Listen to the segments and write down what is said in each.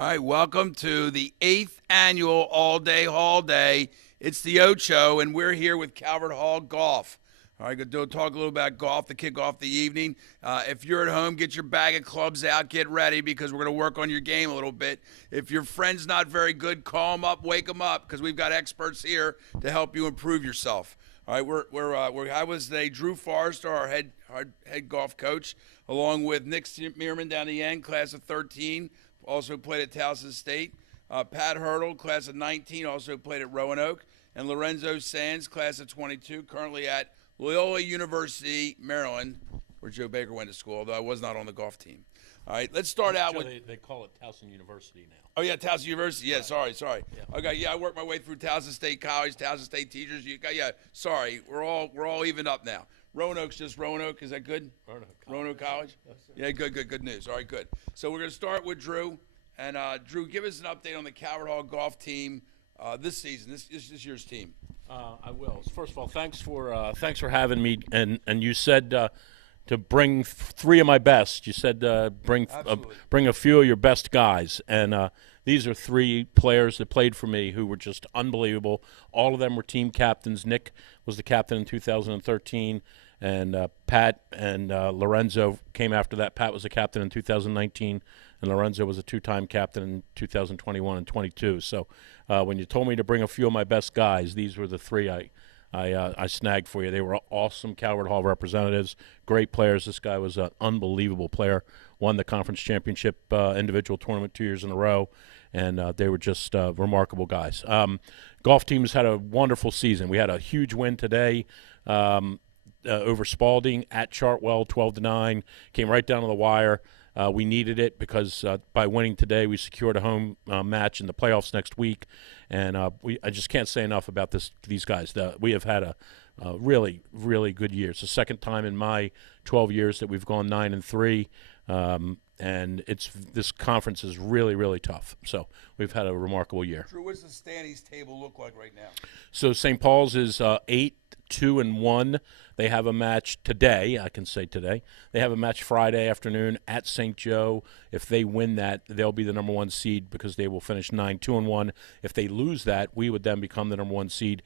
All right, welcome to the 8th annual All-Day Hall Day. It's the Ocho, and we're here with Calvert Hall Golf. All right, going to talk a little about golf to kick off the evening. If you're at home, get your bag of clubs out, get ready, because we're going to work on your game a little bit. If your friend's not very good, call them up, wake them up, because we've got experts here to help you improve yourself. All right, I was today Drew Forrester, our head golf coach, along with Nick Meerman down the end, class of 13. Also played at Towson State. Pat Hurdle, class of 19, also played at Roanoke. And Lorenzo Sands, class of 22, currently at Loyola University, Maryland, where Joe Baker went to school, although I was not on the golf team. All right, let's start out with... They call it Towson University now. Oh, yeah, Towson University. Yeah, right. sorry. Yeah. Okay, yeah, I worked my way through Towson State College, Towson State teachers. Sorry, we're all evened up now. Roanoke's just Roanoke. Is that good? Roanoke College? Yeah, good news. All right, good. So we're going to start with Drew. And, Drew, give us an update on the Calvert Hall golf team this season, this year's team. I will. First of all, thanks for having me. And you said to bring three of my best. You said bring a few of your best guys. And these are three players that played for me who were just unbelievable. All of them were team captains. Nick was the captain in 2013. And Pat and Lorenzo came after that. Pat was the captain in 2019, and Lorenzo was a two-time captain in 2021 and 22. So when you told me to bring a few of my best guys, these were the three I snagged for you. They were awesome Calvert Hall representatives, great players. This guy was an unbelievable player, won the conference championship individual tournament 2 years in a row, and they were just remarkable guys. Golf teams had a wonderful season. We had a huge win today. Over Spalding at Chartwell, 12-9, came right down to the wire. We needed it because by winning today, we secured a home match in the playoffs next week, and I just can't say enough about these guys. We have had a really, really good year. It's the second time in my 12 years that we've gone 9-3, and this conference is really, really tough. So we've had a remarkable year. Drew, what's the standings table look like right now? So St. Paul's is 8-2-1. They have a match today. I can say today. They have a match Friday afternoon at St. Joe. If they win that, they'll be the number one seed because they will finish 9-2-1. If they lose that, we would then become the number one seed.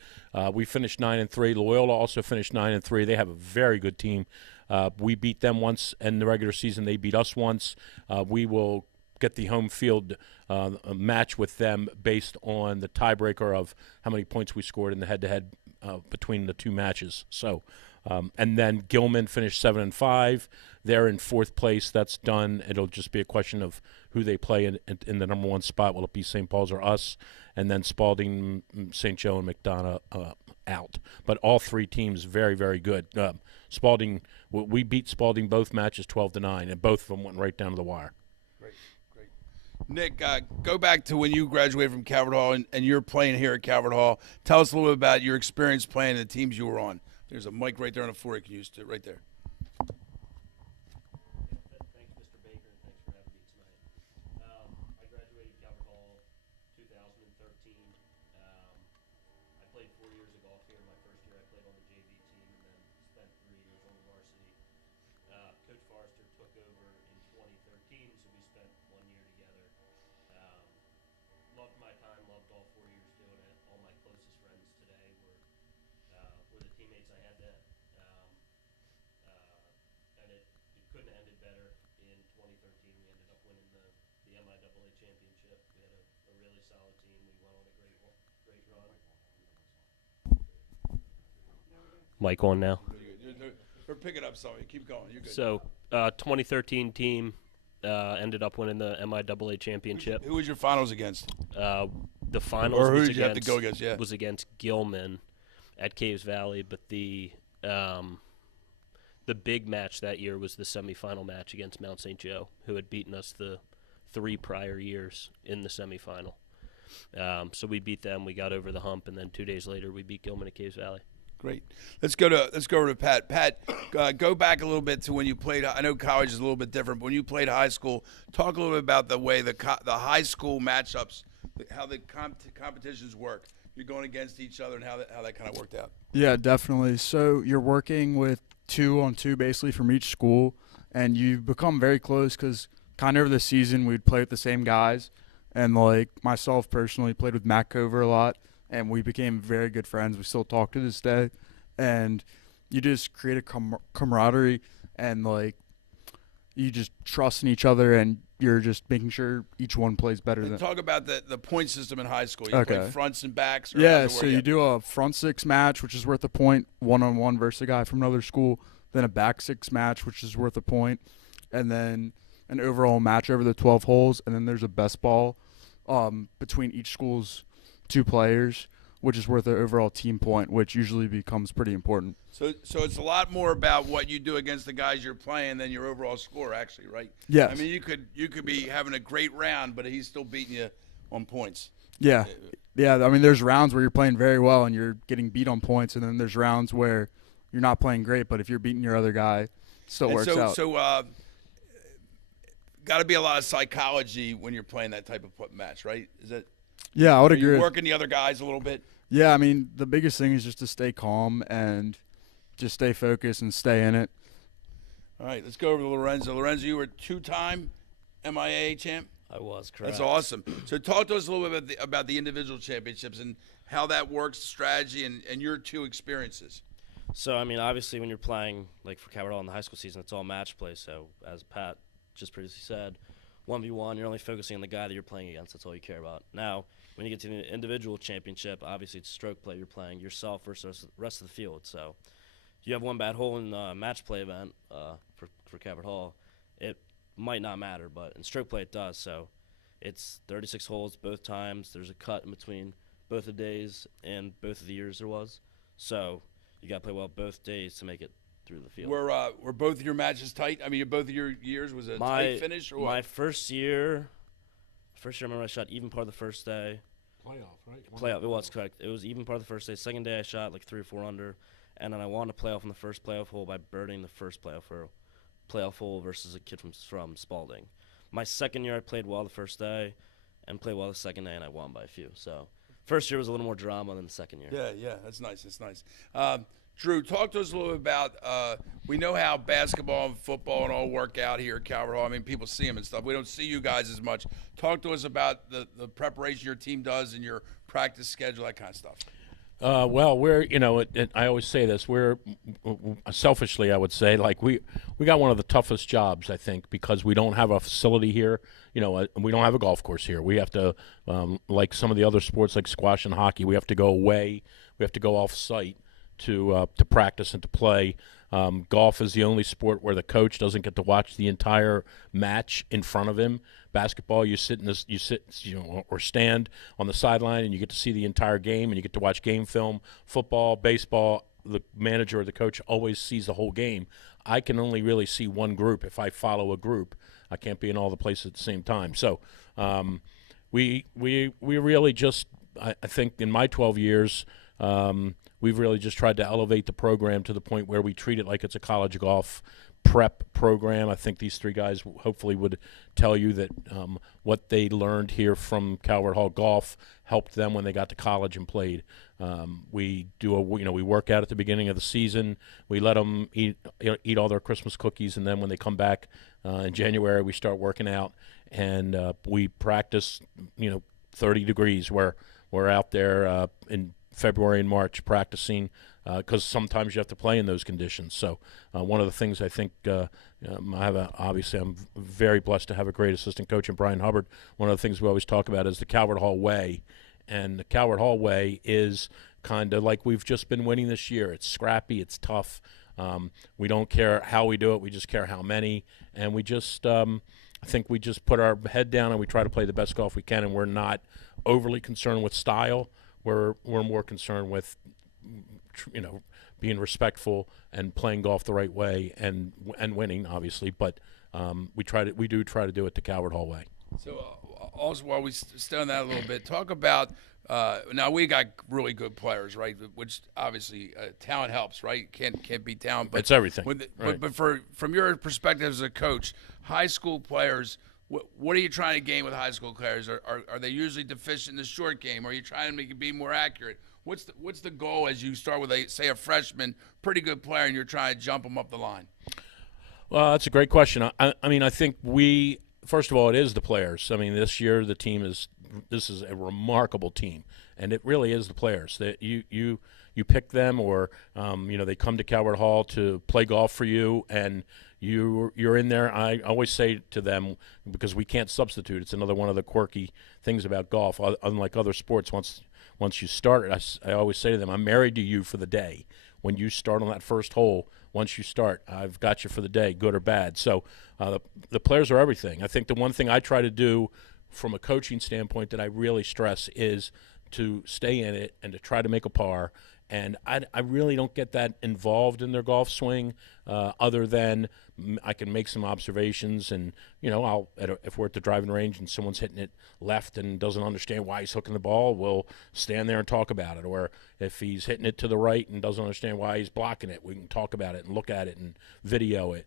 We finished 9-3. Loyola also finished 9-3. They have a very good team. We beat them once in the regular season. They beat us once. We will get the home field match with them based on the tiebreaker of how many points we scored in the head-to-head between the two matches. So, and then Gilman finished 7-5. They're in fourth place. That's done. It'll just be a question of who they play in the number one spot. Will it be St. Paul's or us? And then Spalding, St. Joe, and McDonough out. But all three teams very, very good. Spalding, we beat Spalding both matches 12-9, and both of them went right down to the wire. Great. Nick, go back to when you graduated from Calvert Hall and you're playing here at Calvert Hall. Tell us a little bit about your experience playing the teams you were on. There's a mic right there on the floor you can use right there. Thanks, Mr. Baker, and thanks for having me tonight. I graduated Calvert Hall 2013. I played 4 years of golf here. My first year I played on the JV team and then spent 3 years on the varsity. Coach Forrester took over in 2013, so we spent 1 year together. Loved my time, loved all 4 years doing it. All my closest friends today were the teammates I had then. And it couldn't have ended better. In 2013, we ended up winning the MIAA championship. We had a really solid team. We went on a great run. Mic on now. Or pick it up, sorry. Keep going. You're good. So, 2013 team ended up winning the MIAA championship. Who was your finals against? The finals Or who was did you have to go against? Yeah. was against Gilman at Caves Valley, but the big match that year was the semifinal match against Mount St. Joe, who had beaten us the 3 prior years in the semifinal. So we beat them, we got over the hump, and then 2 days later we beat Gilman at Caves Valley. Great. Let's go over to Pat. Pat, go back a little bit to when you played. I know college is a little bit different, but when you played high school, talk a little bit about the way the high school matchups, how the competitions work. You're going against each other and how that kind of worked out. Yeah, definitely. So you're working with 2-on-2 basically from each school, and you become very close because kind of over the season we'd play with the same guys, And like myself personally played with Matt Cover a lot, and we became very good friends. We still talk to this day, and you just create a camaraderie, and like you just trust in each other, and you're just making sure each one plays better than. Talk about the point system in high school. You Okay. play fronts and backs. Or Yeah, so you do a front six match, which is worth a point, 1-on-1 versus a guy from another school. Then a back six match, which is worth a point, and then an overall match over the 12 holes. And then there's a best ball between each school's 2 players, which is worth an overall team point, which usually becomes pretty important. So it's a lot more about what you do against the guys you're playing than your overall score, actually, right? Yes. I mean, you could be having a great round, but he's still beating you on points. Yeah. Yeah, I mean, there's rounds where you're playing very well and you're getting beat on points, and then there's rounds where you're not playing great, but if you're beating your other guy, it still works out. So got to be a lot of psychology when you're playing that type of match, right? Is that? Yeah, I would Are agree. you working the other guys a little bit? Yeah, I mean, the biggest thing is just to stay calm and just stay focused and stay in it. All right, let's go over to Lorenzo. Lorenzo, you were 2-time MIAA champ? I was, correct. That's awesome. So talk to us a little bit about the individual championships and how that works, strategy, and your 2 experiences. So, I mean, obviously when you're playing, like for Calvert Hall in the high school season, it's all match play. So, as Pat just previously said, 1v1, you're only focusing on the guy that you're playing against. That's all you care about. Now, when you get to the individual championship, obviously it's stroke play. You're playing yourself versus the rest of the field. So, if you have one bad hole in a match play event for Calvert Hall, it might not matter, but in stroke play it does. So it's 36 holes both times. There's a cut in between both the days and both of the years there was. So you got to play well both days to make it through the field. Were both of your matches tight? I mean, both of your years was a tight finish or what? My first year, I remember I shot even part of the first day. Playoff, right? Playoff, it was correct. It was even part of the first day. Second day I shot like 3 or 4 under, and then I won a playoff in the first playoff hole by birding the first playoff hole versus a kid from Spalding. My second year I played well the first day and played well the second day, and I won by a few. So first year was a little more drama than the second year. Yeah, that's nice. That's nice. Drew, talk to us a little bit about, we know how basketball and football and all work out here at Calvert Hall. I mean, people see them and stuff. We don't see you guys as much. Talk to us about the preparation your team does and your practice schedule, that kind of stuff. Well, we're, I always say this, we're, selfishly, I would say, like we got one of the toughest jobs, I think, because we don't have a facility here, we don't have a golf course here. We have to, like some of the other sports like squash and hockey, we have to go away, we have to go off-site to practice and to play. Golf is the only sport where the coach doesn't get to watch the entire match in front of him. Basketball, you sit or stand on the sideline and you get to see the entire game and you get to watch game film. Football, baseball, the manager or the coach always sees the whole game. I can only really see one group if I follow a group. I can't be in all the places at the same time. So we really just, I think in my 12 years, we've really just tried to elevate the program to the point where we treat it like it's a college golf prep program. I think these 3 guys hopefully would tell you that what they learned here from Calvert Hall golf helped them when they got to college and played. We work out at the beginning of the season. We let them eat all their Christmas cookies, and then when they come back in January, we start working out, and we practice 30 degrees where we're out there in February and March practicing because sometimes you have to play in those conditions. So one of the things I think obviously I'm very blessed to have a great assistant coach in Brian Hubbard. One of the things we always talk about is the Calvert Hall way, and the Calvert Hall way is kind of like we've just been winning this year. It's scrappy, it's tough. We don't care how we do it, we just care how many, and we just I think we just put our head down and we try to play the best golf we can, and we're not overly concerned with style. We're more concerned with being respectful and playing golf the right way and winning, obviously. But we do try to do it the Calvert Hall way. So also while we stay on that a little bit, talk about now we got really good players, right? Which obviously talent helps, right? Can't be talent, but it's everything. Right. But from your perspective as a coach, high school players. What are you trying to gain with high school players? Are they usually deficient in the short game? Are you trying to make it be more accurate? What's the goal as you start with a freshman, pretty good player, and you're trying to jump them up the line? Well, that's a great question. I mean, I think we first of all, it is the players. I mean, this year this is a remarkable team, and it really is the players that you pick them, or they come to Calvert Hall to play golf for you, and you're in there. I always say to them, because we can't substitute. It's another one of the quirky things about golf. Unlike other sports, once you start it, I always say to them, I'm married to you for the day. When you start on that first hole, once you start, I've got you for the day, good or bad. So the players are everything. I think the one thing I try to do from a coaching standpoint that I really stress is to stay in it and to try to make a par. And I really don't get that involved in their golf swing, other than I can make some observations, and if we're at the driving range and someone's hitting it left and doesn't understand why he's hooking the ball, we'll stand there and talk about it. Or if he's hitting it to the right and doesn't understand why he's blocking it, we can talk about it and look at it and video it.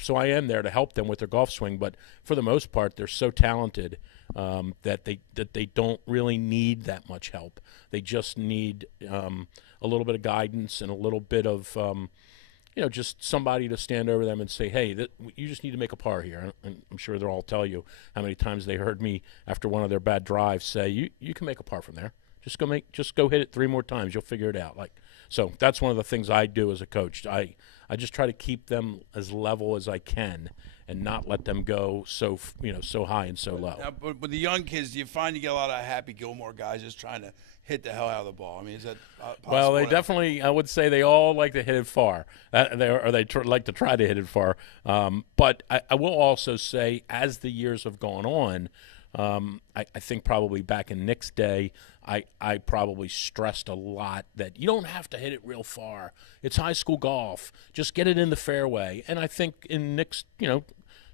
So I am there to help them with their golf swing, but for the most part, they're so talented that they don't really need that much help. They just need a little bit of guidance and a little bit of just somebody to stand over them and say, hey, you just need to make a par here. And I'm sure they'll all tell you how many times they heard me after one of their bad drives say, you can make a par from there. Just go hit it 3 more times. You'll figure it out. So that's one of the things I do as a coach. I just try to keep them as level as I can and not let them go so high and so low. Now, but with the young kids, do you find you get a lot of Happy Gilmore guys just trying to hit the hell out of the ball? I mean, is that possible? Well, they definitely, I would say they all like to hit it far. Like to try to hit it far. But I will also say, as the years have gone on, I think probably back in Nick's day, I probably stressed a lot that you don't have to hit it real far. It's high school golf. Just get it in the fairway. And I think in Nick's,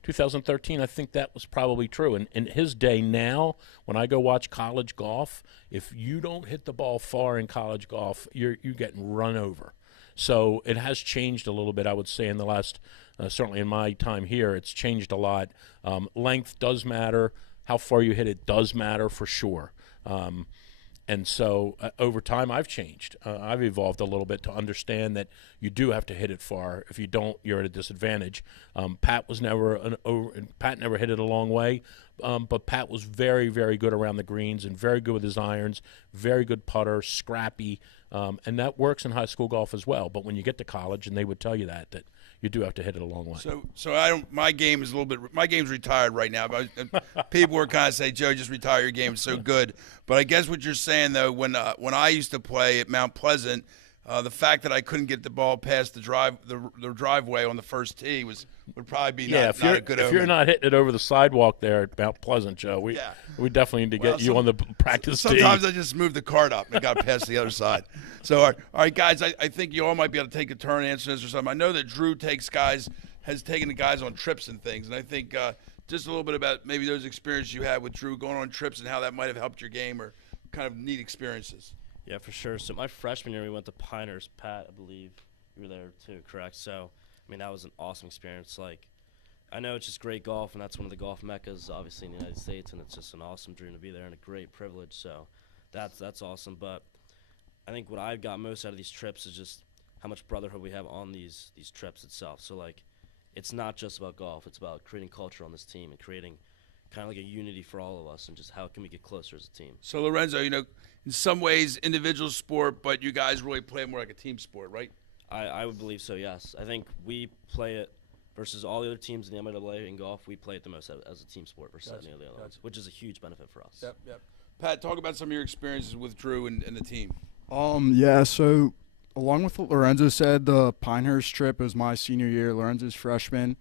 2013, I think that was probably true. And in his day now, when I go watch college golf, if you don't hit the ball far in college golf, you're getting run over. So it has changed a little bit, I would say, in the last, certainly in my time here, it's changed a lot. Length does matter. How far you hit it does matter for sure. And so over time, I've changed. I've evolved a little bit to understand that you do have to hit it far. If you don't, you're at a disadvantage. Pat never hit it a long way, but Pat was very, very good around the greens and very good with his irons, very good putter, scrappy, and that works in high school golf as well. But when you get to college, and they would tell you that you do have to hit it a long way. So I don't. My game is my game's retired right now. But people were kind of saying, "Joe, just retire your game. It's so good." But I guess what you're saying though, when I used to play at Mount Pleasant, the fact that I couldn't get the ball past the driveway on the first tee would probably be not a good omen. If you're not hitting it over the sidewalk there at Mount Pleasant, Joe, we definitely need to get you on the practice tee. Sometimes I just moved the cart up and got past the other side. So, all right, guys, I think you all might be able to take a turn answering this or something. I know that Drew has taken the guys on trips and things, and I think just a little bit about maybe those experiences you had with Drew going on trips and how that might have helped your game, or kind of neat experiences. Yeah, for sure. So my freshman year, we went to Pinehurst. Pat, I believe you were there too, correct? So, I mean, that was an awesome experience. I know it's just great golf, and that's one of the golf meccas, obviously, in the United States, and it's just an awesome dream to be there and a great privilege. So that's awesome. But I think what I've got most out of these trips is just how much brotherhood we have on these trips itself. So, it's not just about golf. It's about creating culture on this team and creating kind of like a unity for all of us, and just how can we get closer as a team. So, Lorenzo, in some ways, individual sport, but you guys really play more like a team sport, right? I would believe so, yes. I think we play it versus all the other teams in the MLA in golf. We play it the most as a team sport versus any of the other ones, which is a huge benefit for us. Yep. Pat, talk about some of your experiences with Drew and the team. Yeah, so along with what Lorenzo said, the Pinehurst trip was my senior year, Lorenzo's freshman.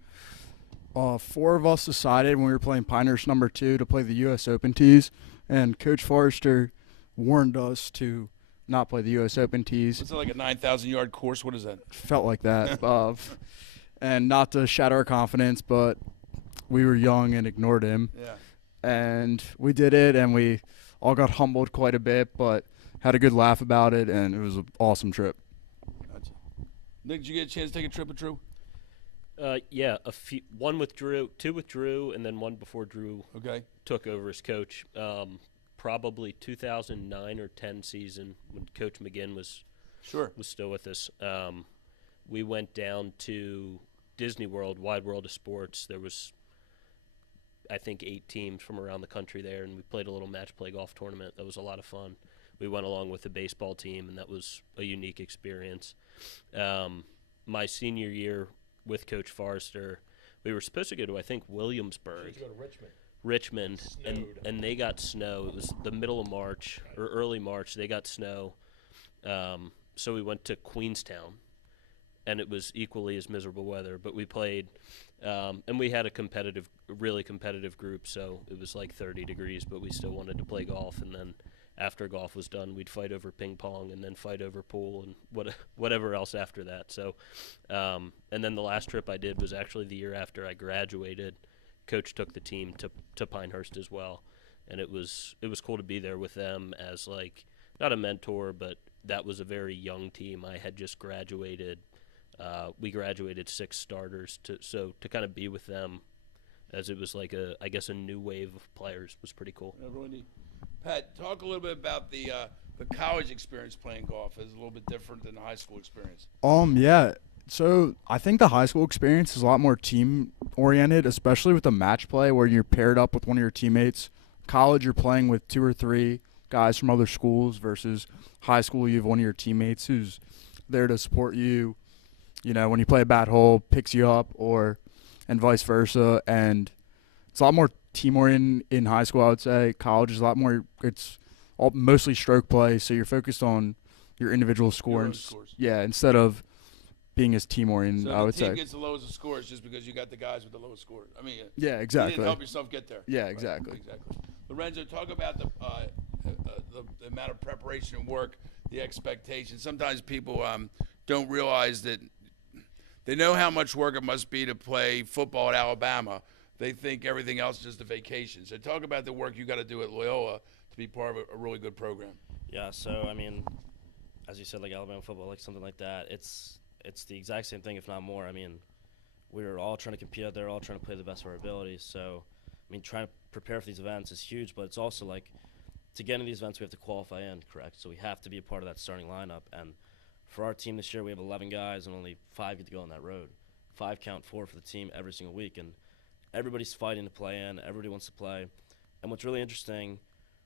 4 of us decided when we were playing Pinehurst number 2 to play the U.S. Open tees, and Coach Forrester warned us to not play the U.S. Open tees. Is it like a 9,000-yard course? What is that? Felt like that. And not to shatter our confidence, but we were young and ignored him. Yeah. And we did it, and we all got humbled quite a bit, but had a good laugh about it, and it was an awesome trip. Gotcha. Nick, did you get a chance to take a trip with Drew? Yeah, one with Drew, 2 with Drew, and then one before Drew took over as coach. Probably 2009 or 10 season when Coach McGinn was still with us. We went down to Disney World, Wide World of Sports. There was I think 8 teams from around the country there, and we played a little match play golf tournament. That was a lot of fun. We went along with the baseball team, and that was a unique experience. My senior year with Coach Forrester, we were supposed to go to, I think, Williamsburg. Go to Richmond. Richmond, and they got snow. It was the middle of March or early March. They got snow, so we went to Queenstown, and it was equally as miserable weather. But we played, and we had a really competitive group. So it was like 30 degrees, but we still wanted to play golf. And then after golf was done, we'd fight over ping pong, and then fight over pool, and whatever else after that. So, and then the last trip I did was actually the year after I graduated. Coach took the team to Pinehurst as well, and it was cool to be there with them as, like, not a mentor, but that was a very young team. I had just graduated. We graduated 6 starters, to kind of be with them, as it was like I guess a new wave of players was pretty cool. Pat, talk a little bit about the college experience playing golf. It's a little bit different than the high school experience. Yeah. So I think the high school experience is a lot more team oriented, especially with the match play where you're paired up with one of your teammates. College, you're playing with 2 or 3 guys from other schools, versus high school, you have one of your teammates who's there to support you. You know, when you play a bad hole, picks you up, and vice versa. And it's a lot more team oriented in high school, I would say. College is a lot more. It's mostly stroke play, so you're focused on your individual scores. Yeah, instead of being as team oriented, so I would the team say. gets the lowest of scores just because you got the guys with the lowest scores. I mean, Yeah, you exactly. didn't help yourself get there. Yeah, Right, exactly. exactly. Lorenzo, talk about the amount of preparation and work, the expectations. Sometimes people don't realize that they know how much work it must be to play football at Alabama. They think everything else is just a vacation. So talk about the work you got to do at Loyola to be part of a really good program. Yeah, so, I mean, as you said, like Alabama football, like something like that, it's the exact same thing, if not more. I mean, we're all trying to compete out there, all trying to play the best of our abilities. So, I mean, trying to prepare for these events is huge, but it's also like, to get into these events, we have to qualify in, correct? So we have to be a part of that starting lineup. And for our team this year, we have 11 guys, and only 5 get to go on that road. 5 count 4 for the team every single week, and everybody's fighting to play in. Everybody wants to play. And what's really interesting,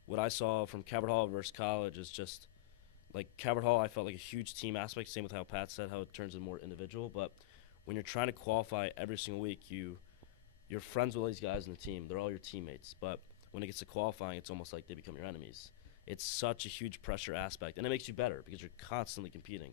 what I saw from Calvert Hall versus college is just, like, Calvert Hall, I felt like a huge team aspect, same with how Pat said, how it turns into more individual. But when you're trying to qualify every single week, you're friends with all these guys in the team. They're all your teammates. But when it gets to qualifying, it's almost like they become your enemies. It's such a huge pressure aspect, and it makes you better because you're constantly competing.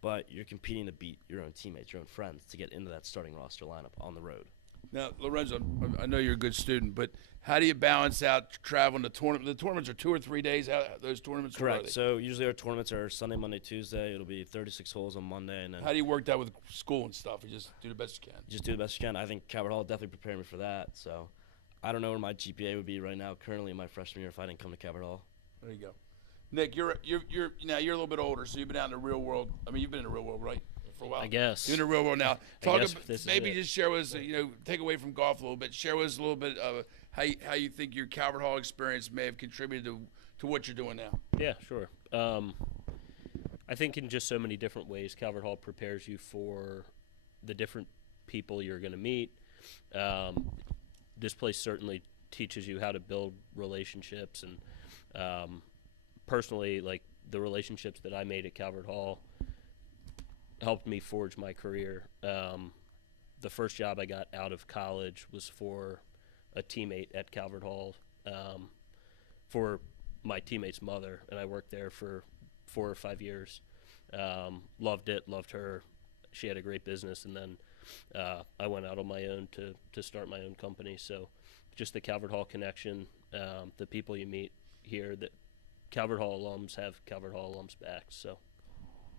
But you're competing to beat your own teammates, your own friends, to get into that starting roster lineup on the road. Now, Lorenzo, I know you're a good student, but how do you balance out traveling to tournament? The tournaments are 2 or 3 days out. Those tournaments, correct. So usually our tournaments are Sunday, Monday, Tuesday. It'll be 36 holes on Monday, and then how do you work that with school and stuff? You just do the best you can. just do the best you can. I think Calvert Hall definitely prepared me for that. So I don't know where my GPA would be right now, currently in my freshman year, if I didn't come to Calvert Hall. There you go. Nick, you're now you're a little bit older, so you've been out in the real world. I mean, you've been in the real world, right, for a while. I guess. You're in the real world now. Maybe it. just share with us, take away from golf a little bit. Share with us a little bit of how you think your Calvert Hall experience may have contributed to what you're doing now. Yeah, sure. I think in just so many different ways, Calvert Hall prepares you for the different people you're going to meet. This place certainly teaches you how to build relationships, and personally, like, the relationships that I made at Calvert Hall helped me forge my career. The first job I got out of college was for a teammate at Calvert Hall, for my teammate's mother, and I worked there for 4 or 5 years. Loved it, loved her. She had a great business, and then I went out on my own to start my own company. So just the Calvert Hall connection, the people you meet here, that Calvert Hall alums have Calvert Hall alums back. So,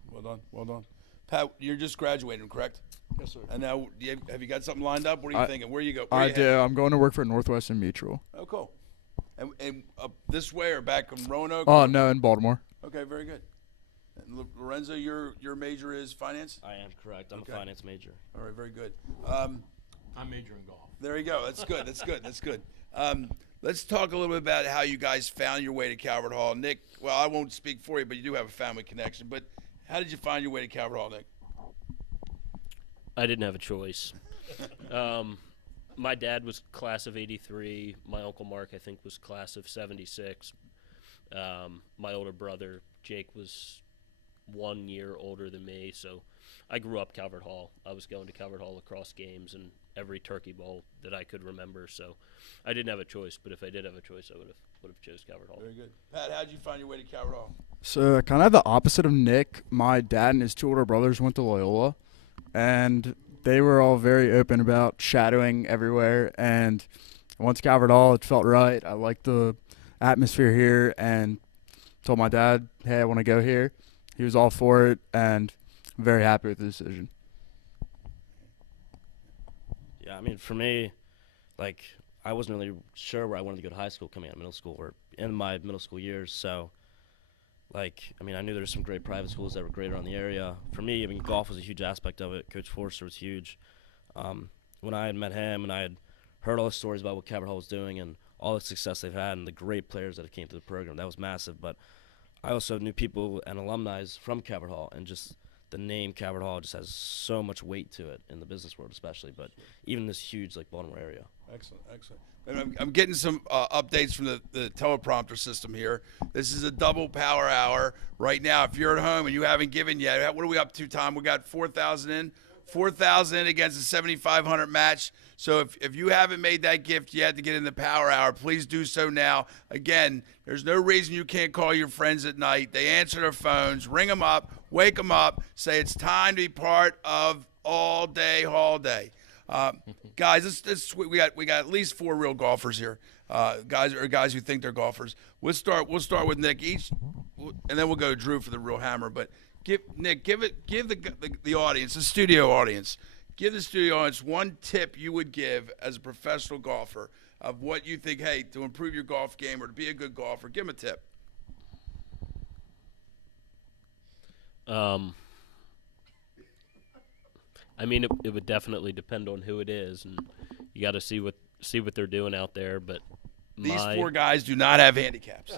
well done. Pat, you're just graduating, correct? Yes, sir. And now, have you got something lined up? What are you thinking? Where you go? I do. I'm going to work for Northwestern Mutual. Oh, cool. And up this way or back in Roanoke? Oh, no, in Baltimore. Okay, very good. And Lorenzo, your major is finance? I am correct. I'm Okay. a finance major. All right, very good. I'm majoring golf. There you go. That's good. That's good. Let's talk a little bit about how you guys found your way to Calvert Hall. Nick, well, I won't speak for you, but you do have a family connection. But how did you find your way to Calvert Hall, Nick? I didn't have a choice. my dad was class of '83. My uncle Mark, I think, was class of '76. My older brother Jake was 1 year older than me, so I grew up Calvert Hall. I was going to Calvert Hall lacrosse games and every turkey bowl that I could remember. So I didn't have a choice, but if I did have a choice, I would have chose Calvert Hall. Very good. Pat, how did you find your way to Calvert Hall? So kind of the opposite of Nick. My dad and his two older brothers went to Loyola, and they were all very open about shadowing everywhere. And I went to Calvert Hall. It felt right. I liked the atmosphere here, and told my dad, hey, I want to go here. He was all for it, and I'm very happy with the decision. Yeah, I mean, for me, like, I wasn't really sure where I wanted to go to high school coming out of middle school or in my middle school years. So, like, I mean, I knew there were some great private schools that were great around the area. For me, I mean, golf was a huge aspect of it. Coach Forster was huge. When I had met him and I had heard all the stories about what Calvert Hall was doing and all the success they've had and the great players that have came through the program, that was massive. But I also knew people and alumni from Calvert Hall, and just the name Calvert Hall just has so much weight to it in the business world especially, but even this huge, like, Baltimore area. Excellent, excellent. And I'm getting some updates from the teleprompter system here. This is a double power hour right now. If you're at home and you haven't given yet, what are we up to, Tom? We got 4,000 in. 4,000 in against a 7,500 match. So if you haven't made that gift yet to get in the power hour, please do so now. Again, there's no reason you can't call your friends at night. They answer their phones, ring them up, wake them up, say it's time to be part of all day, all day. Guys, we got at least 4 real golfers here. Guys who think they're golfers. We'll start with Nick and then we'll go to Drew for the real hammer. But give the audience, the studio audience, one tip you would give as a professional golfer of what you think, hey, to improve your golf game or to be a good golfer. Give them a tip. I mean, it would definitely depend on who it is, and you got to see what they're doing out there. But these 4 guys do not have handicaps.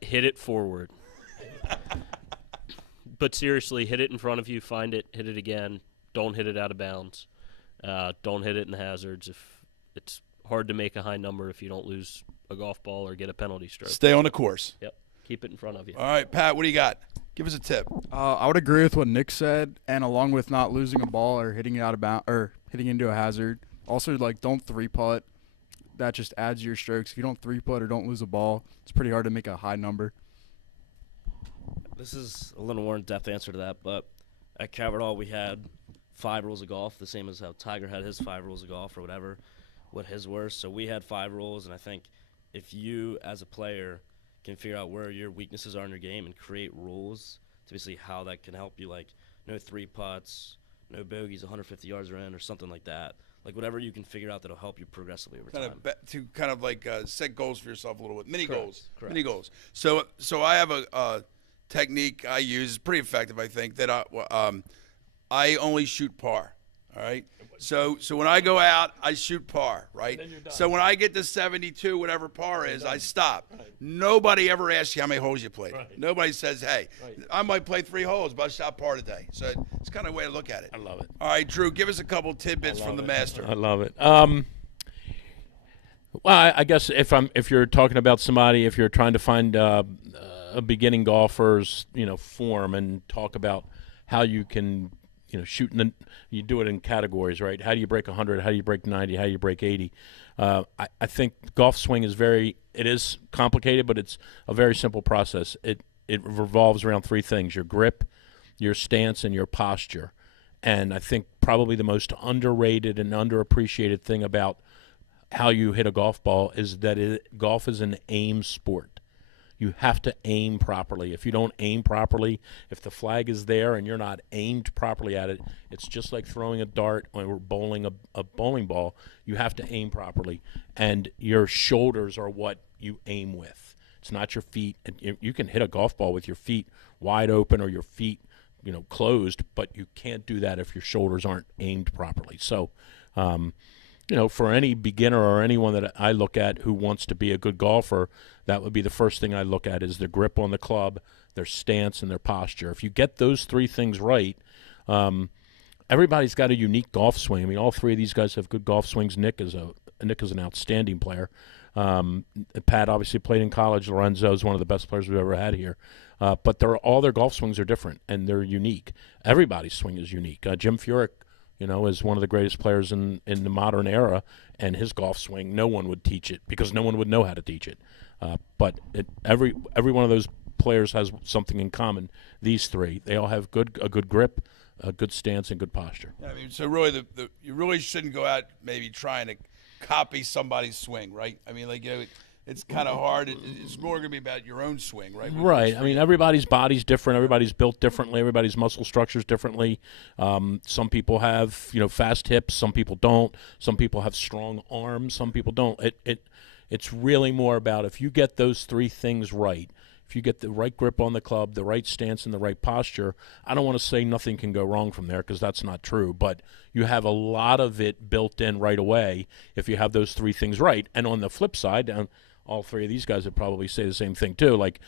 Hit it forward. But seriously, hit it in front of you, find it, hit it again. Don't hit it out of bounds. Don't hit it in the hazards. If it's hard to make a high number if you don't lose a golf ball or get a penalty stroke. Stay on the course. Yep. Keep it in front of you. All right, Pat, what do you got? Give us a tip. I would agree with what Nick said, and along with not losing a ball or hitting it out of bounds or hitting into a hazard. Also, like, don't 3-putt. That just adds to your strokes. If you don't 3-putt or don't lose a ball, it's pretty hard to make a high number. This is a little more in-depth answer to that, but at Calvert Hall we had 5 rules of golf, the same as how Tiger had his 5 rules of golf or whatever, what his were. So we had 5 rules, and I think if you as a player can figure out where your weaknesses are in your game and create rules to basically how that can help you, like no 3-putts, no bogeys 150 yards or in or something like that. Like whatever you can figure out that'll help you progressively over time. To set goals for yourself a little bit. Mini goals. Correct. Mini goals. So I have a technique I use. It's pretty effective, I think, that I only shoot par. All right. So when I go out, I shoot par. Right. So when I get to 72, whatever par is, I stop. Right. Nobody ever asks you how many holes you played. Right. Nobody says, hey, I might play 3 holes, but I shot par today. So it's kind of a way to look at it. I love it. All right, Drew, give us a couple tidbits from the master. I love it. Well, I guess if you're talking about somebody, if you're trying to find a beginning golfer's form and talk about how you can shoot you do it in categories, right? How do you break 100? How do you break 90? How do you break 80? I think golf swing is it is complicated, but it's a very simple process. It revolves around 3 things: your grip, your stance, and your posture. And I think probably the most underrated and underappreciated thing about how you hit a golf ball is that golf is an aim sport. You have to aim properly. If you don't aim properly, if the flag is there and you're not aimed properly at it, it's just like throwing a dart or bowling a bowling ball. You have to aim properly, and your shoulders are what you aim with. It's not your feet. You can hit a golf ball with your feet wide open or your feet, closed, but you can't do that if your shoulders aren't aimed properly. So, for any beginner or anyone that I look at who wants to be a good golfer, that would be the first thing I look at is their grip on the club, their stance, and their posture. If you get those 3 things right, everybody's got a unique golf swing. I mean, all three of these guys have good golf swings. Nick is an outstanding player. Pat obviously played in college. Lorenzo is one of the best players we've ever had here. But all their golf swings are different, and they're unique. Everybody's swing is unique. Jim Furyk, is one of the greatest players in the modern era, and his golf swing, no one would teach it because no one would know how to teach it. But every one of those players has something in common. These three, they all have a good grip, a good stance, and good posture. Yeah, I mean, so really, you really shouldn't go out maybe trying to copy somebody's swing, right? I mean, it's kind of hard. It's more going to be about your own swing, right? Right. I mean, everybody's body's different. Everybody's built differently. Everybody's muscle structure's differently. Some people have, fast hips. Some people don't. Some people have strong arms. Some people don't. It's really more about if you get those three things right, if you get the right grip on the club, the right stance, and the right posture, I don't want to say nothing can go wrong from there because that's not true, but you have a lot of it built in right away if you have those three things right. And on the flip side, all three of these guys would probably say the same thing too, like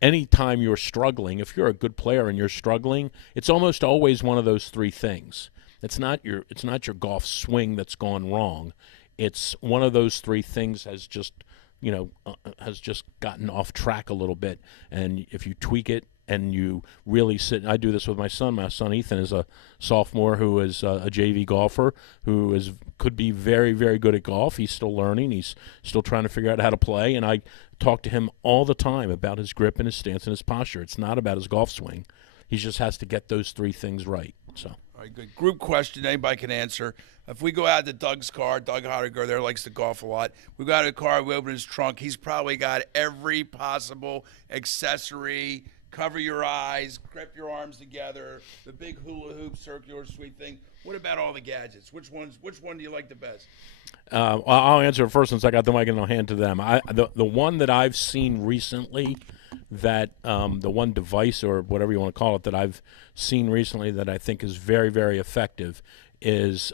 anytime you're struggling, if you're a good player and you're struggling, it's almost always one of those three things. It's not your golf swing that's gone wrong. It's one of those three things has just gotten off track a little bit. And if you tweak it and you really sit, I do this with my son. My son Ethan is a sophomore who is a JV golfer who could be very, very good at golf. He's still learning. He's still trying to figure out how to play. And I talk to him all the time about his grip and his stance and his posture. It's not about his golf swing. He just has to get those three things right. So. All right, good. Group question anybody can answer. If we go out to Doug's car, Doug Hottiger there likes to golf a lot. We go out to the car, we open his trunk. He's probably got every possible accessory. Cover your eyes, grip your arms together, the big hula hoop, circular sweet thing. What about all the gadgets? Which one do you like the best? Well, I'll answer it first since I got the mic and I'll hand to them. The one that I've seen recently, that the one device or whatever you want to call it that I've seen recently that I think is very, very effective is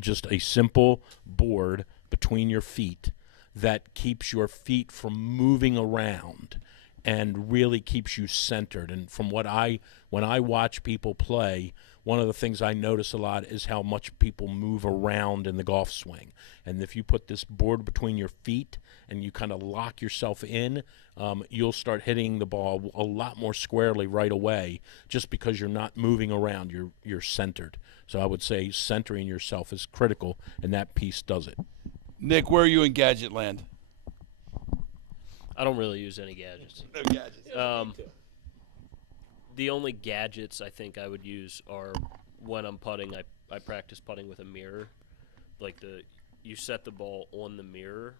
just a simple board between your feet that keeps your feet from moving around and really keeps you centered. And from when I watch people play, one of the things I notice a lot is how much people move around in the golf swing. And if you put this board between your feet and you kind of lock yourself in, you'll start hitting the ball a lot more squarely right away just because you're not moving around. You're centered. So I would say centering yourself is critical, and that piece does it. Nick, where are you in gadget land? I don't really use any gadgets. No gadgets. The only gadgets I think I would use are when I'm putting. I practice putting with a mirror. Like you set the ball on the mirror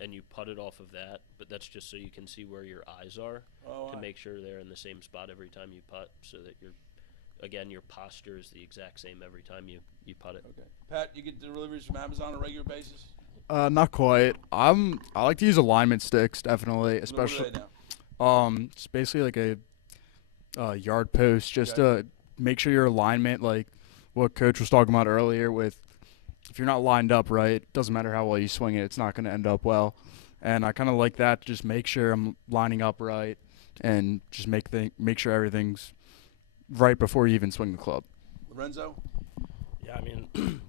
and you putt it off of that, but that's just so you can see where your eyes are to make sure they're in the same spot every time you putt, so that your posture is the exact same every time you putt it. Okay. Pat, you get deliveries from Amazon on a regular basis? Not quite. I like to use alignment sticks, definitely, especially. What are they now? It's basically like a yard post, just to make sure your alignment, like what Coach was talking about earlier, with if you're not lined up right, doesn't matter how well you swing it, it's not going to end up well. And I kind of like that, just make sure I'm lining up right and just make sure everything's right before you even swing the club. Lorenzo? Yeah, I mean,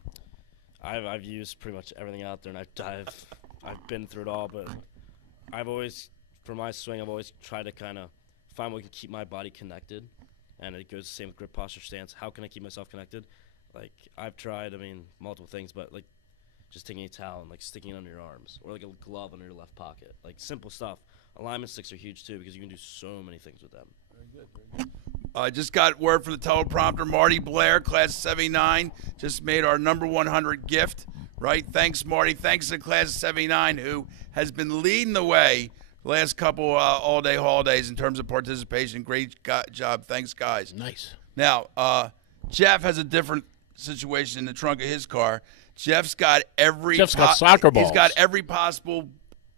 I've used pretty much everything out there, and I've been through it all. But for my swing, I've always tried to kind of find what can keep my body connected, and it goes the same with grip, posture, stance. How can I keep myself connected? Like I've tried, multiple things, but like just taking a towel and like sticking it under your arms, or like a glove under your left pocket, like simple stuff. Alignment sticks are huge too because you can do so many things with them. Very good, very good. I just got word from the teleprompter. Marty Blair, class of 79, just made our number 100 gift, right? Thanks, Marty. Thanks to the class of 79 who has been leading the way the last couple all-day holidays in terms of participation. Great job. Thanks, guys. Nice. Now, Jeff has a different situation in the trunk of his car. Jeff's got soccer balls. He's got every possible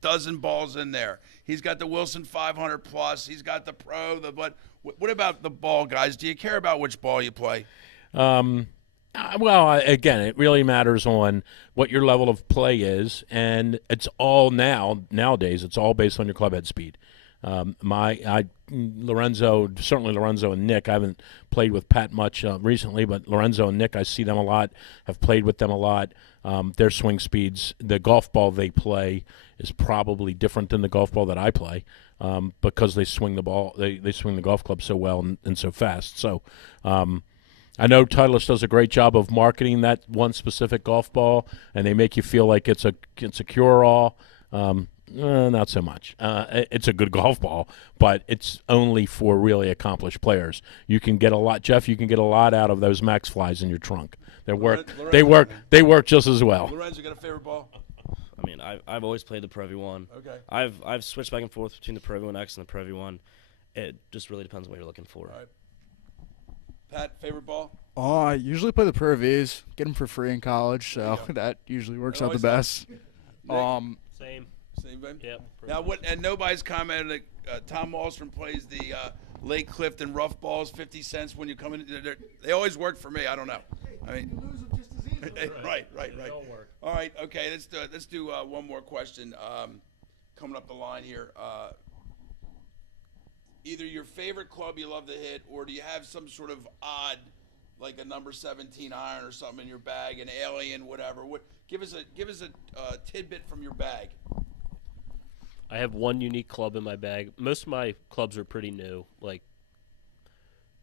dozen balls in there. He's got the Wilson 500 Plus. He's got the Pro. But what about the ball, guys? Do you care about which ball you play? Well, again, it really matters on what your level of play is, and it's all nowadays, it's all based on your club head speed. Lorenzo and Nick. I haven't played with Pat much recently, but Lorenzo and Nick, I see them a lot. Have played with them a lot. Their swing speeds, the golf ball they play is probably different than the golf ball that I play because they swing the ball. They swing the golf club so well and so fast. So. I know Titleist does a great job of marketing that one specific golf ball, and they make you feel like it's a cure-all. Not so much. It's a good golf ball, but it's only for really accomplished players. You can get a lot, Jeff. You can get a lot out of those Max Flies in your trunk. They work. They work just as well. Lorenzo, got a favorite ball? I mean, I've always played the Pro V1. Okay. I've switched back and forth between the Pro V1X and the Pro V1. It just really depends on what you're looking for. All right. Pat, favorite ball? Oh, I usually play the Pro Vs. Get them for free in college, so that usually works out the best. Same. Same thing? Yep. Now, and nobody's commented. Tom Wallstrom plays the Lake Clifton rough balls, 50 cents when you come in. They always work for me. I don't know. I mean, You lose them just as easily. right. They don't work. All right, okay. Let's do one more question. Coming up the line here. Either your favorite club you love to hit, or do you have some sort of odd, like a number 17 iron or something in your bag, an alien, whatever? Give us a tidbit from your bag. I have one unique club in my bag. Most of my clubs are pretty new, like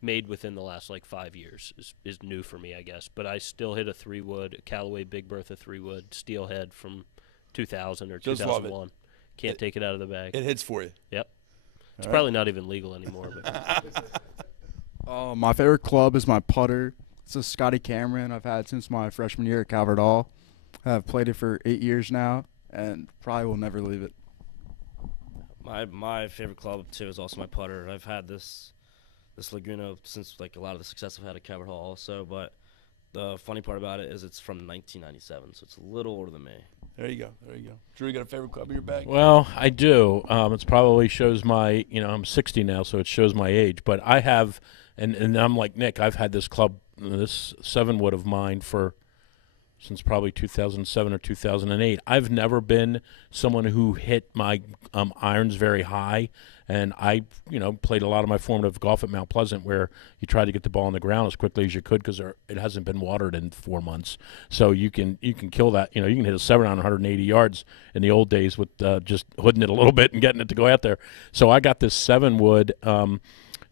made within the last 5 years is new for me, I guess. But I still hit a 3-wood, a Callaway Big Bertha 3-wood steelhead from 2000 or Just love it. 2001. Can't take it out of the bag. It hits for you. Yep. It's probably not even legal anymore. But My favorite club is my putter. It's a Scotty Cameron I've had since my freshman year at Calvert Hall. I've played it for 8 years now, and probably will never leave it. My favorite club too is also my putter. I've had this Laguna since a lot of the success I've had at Calvert Hall also, but the funny part about it is it's from 1997, so it's a little older than me. There you go. Drew, you got a favorite club in your bag? Well, I do. It probably shows my, I'm 60 now, so it shows my age. But I have, and I'm like Nick, I've had this club, this 7-wood of mine since probably 2007 or 2008. I've never been someone who hit my irons very high, and I, played a lot of my formative golf at Mount Pleasant where you try to get the ball on the ground as quickly as you could because it hasn't been watered in 4 months. So you can kill that. You can hit a 7-iron 180 yards in the old days with just hooding it a little bit and getting it to go out there. So I got this 7-wood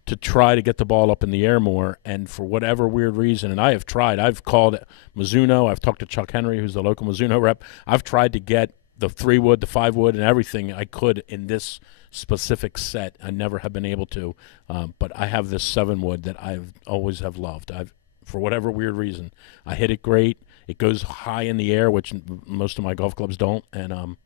to try to get the ball up in the air more, and for whatever weird reason, and I have tried. I've called Mizuno. I've talked to Chuck Henry, who's the local Mizuno rep. I've tried to get the 3-wood, the 5-wood, and everything I could in this specific set. I never have been able to, but I have this 7-wood that I've always have loved. For whatever weird reason, I hit it great. It goes high in the air, which most of my golf clubs don't, and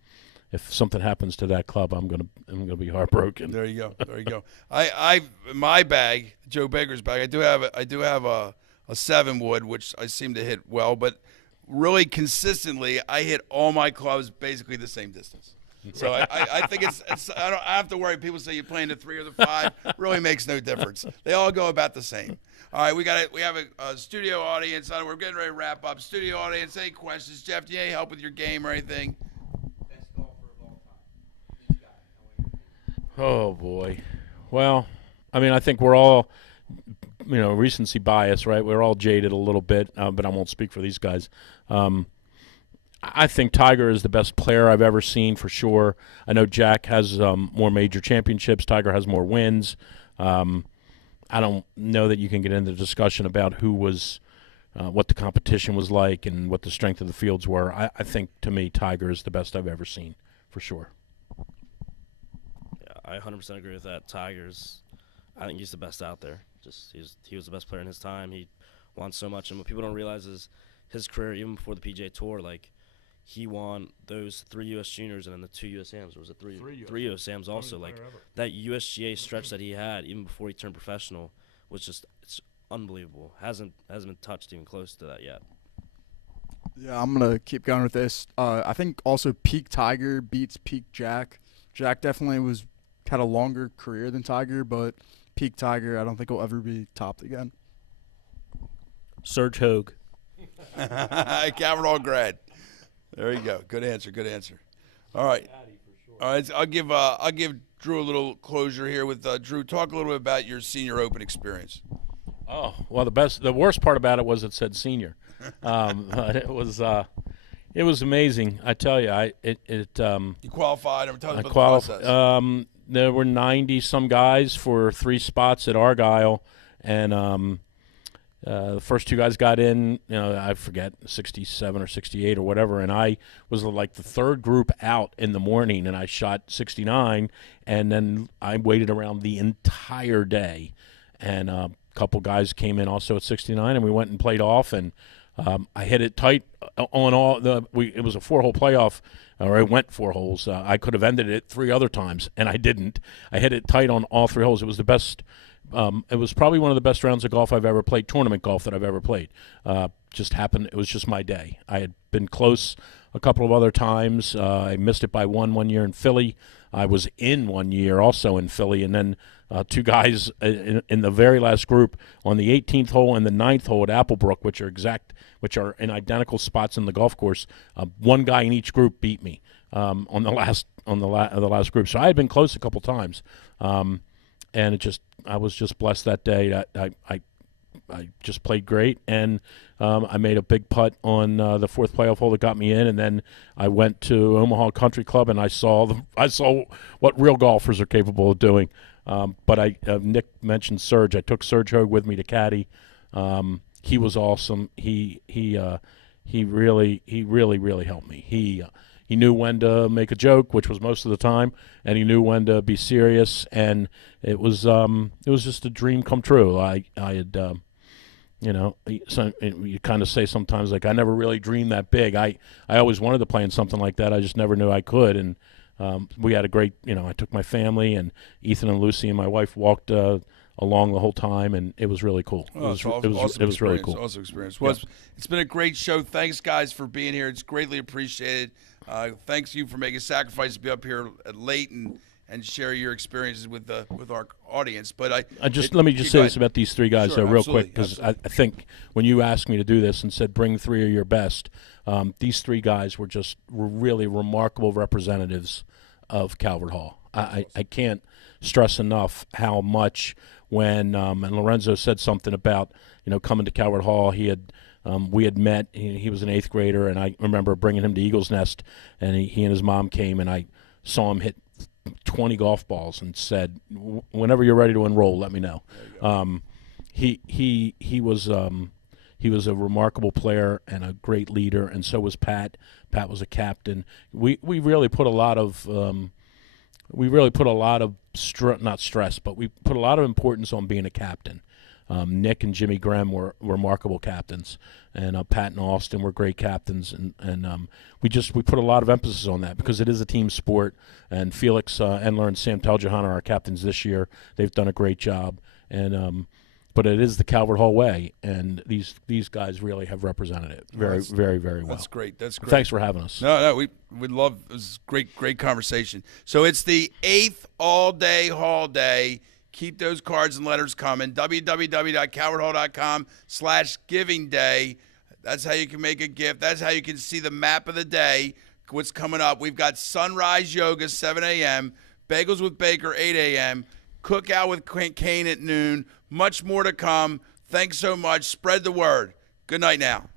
if something happens to that club, I'm gonna be heartbroken. There you go. I my bag, Joe Baker's bag. I do have a 7-wood, which I seem to hit well, but really consistently, I hit all my clubs basically the same distance. So I think I don't have to worry. People say you're playing the 3 or the 5. Really makes no difference. They all go about the same. All right, we have a studio audience. We're getting ready to wrap up. Studio audience, any questions? Jeff, do you need any help with your game or anything? Oh boy. Well, I think we're all, recency bias, right? We're all jaded a little bit, but I won't speak for these guys. I think Tiger is the best player I've ever seen for sure. I know Jack has more major championships. Tiger has more wins. I don't know that you can get into the discussion about who was, what the competition was like and what the strength of the fields were. I think, to me, Tiger is the best I've ever seen for sure. I 100% agree with that. I think he's the best out there. He was the best player in his time. He won so much, and what people don't realize is his career, even before the PGA Tour, he won those 3 U.S. Juniors and then the 2 USAMs. Or was it three USAMs also? That USGA stretch that he had, even before he turned professional, was it's unbelievable. Hasn't been touched even close to that yet. Yeah, I'm gonna keep going with this. I think also peak Tiger beats peak Jack. Jack definitely had a longer career than Tiger, but peak Tiger, I don't think will ever be topped again. Serge Hogue. Calvert Hall grad. There you go. Good answer. All right. I'll give Drew a little closure here with Drew. Talk a little bit about your Senior Open experience. Oh well, the worst part about it was it said senior. It was amazing. I tell you, You qualified. Tell us I about the qualified. process. There were 90 some guys for 3 spots at Argyle, and the first 2 guys got in. I forget 67 or 68 or whatever, and I was like the 3rd group out in the morning, and I shot 69, and then I waited around the entire day, and a couple guys came in also at 69, and we went and played off, and I hit it tight on all the. It was a 4-hole playoff, or I went 4 holes. I could have ended it 3 other times, and I didn't. I hit it tight on all 3 holes. It was the best. It was probably one of the best rounds of golf I've ever played, tournament golf that I've ever played. Just happened. It was just my day. I had been close a couple of other times. I missed it by one year in Philly. I was in 1 year also in Philly, and then 2 guys in the very last group on the 18th hole and the 9th hole at Applebrook, which are in identical spots in the golf course. 1 guy in each group beat me on the last group. So I had been close a couple times, and I was just blessed that day. I just played great, and I made a big putt on the 4th playoff hole that got me in, and then I went to Omaha Country Club and I saw what real golfers are capable of doing. But Nick mentioned Serge. I took Serge Hogue with me to caddy. He was awesome. He really helped me. He knew when to make a joke, which was most of the time, and he knew when to be serious. And it was just a dream come true. I had. You kind of say sometimes, like, I never really dreamed that big. I always wanted to play in something like that. I just never knew I could. And we had a great, I took my family, and Ethan and Lucy and my wife walked along the whole time, and it was really cool. Oh, It was really cool. Awesome experience. Well, it's been a great show. Thanks, guys, for being here. It's greatly appreciated. Thanks you for making sacrifices to be up here late and share your experiences with our audience. But let me just say this about these 3 guys, sure, real quick, because I think when you asked me to do this and said bring 3 of your best, these 3 guys were really remarkable representatives of Calvert Hall. I can't stress enough how much when and Lorenzo said something about coming to Calvert Hall. We had met. He was an 8th grader, and I remember bringing him to Eagles Nest, and he and his mom came, and I saw him hit 20 golf balls and said, "Whenever you're ready to enroll, let me know." He was a remarkable player and a great leader, and so was Pat. Pat was a captain. We really put a lot of not stress, but we put a lot of importance on being a captain. Nick and Jimmy Graham were remarkable captains, and Pat and Austin were great captains, and we put a lot of emphasis on that because it is a team sport. And Felix Endler and Sam Teljahan are our captains this year. They've done a great job, and but it is the Calvert Hall way, and these guys really have represented it very, very, very well. That's great. That's great. Thanks for having us. No, we love. It was great conversation. So it's the 8th all-day Hall Day. Keep those cards and letters coming. www.calverthall.com/giving day. That's how you can make a gift. That's how you can see the map of the day, what's coming up. We've got Sunrise Yoga, 7 a.m., Bagels with Baker, 8 a.m., Cookout with Kane at noon. Much more to come. Thanks so much. Spread the word. Good night now.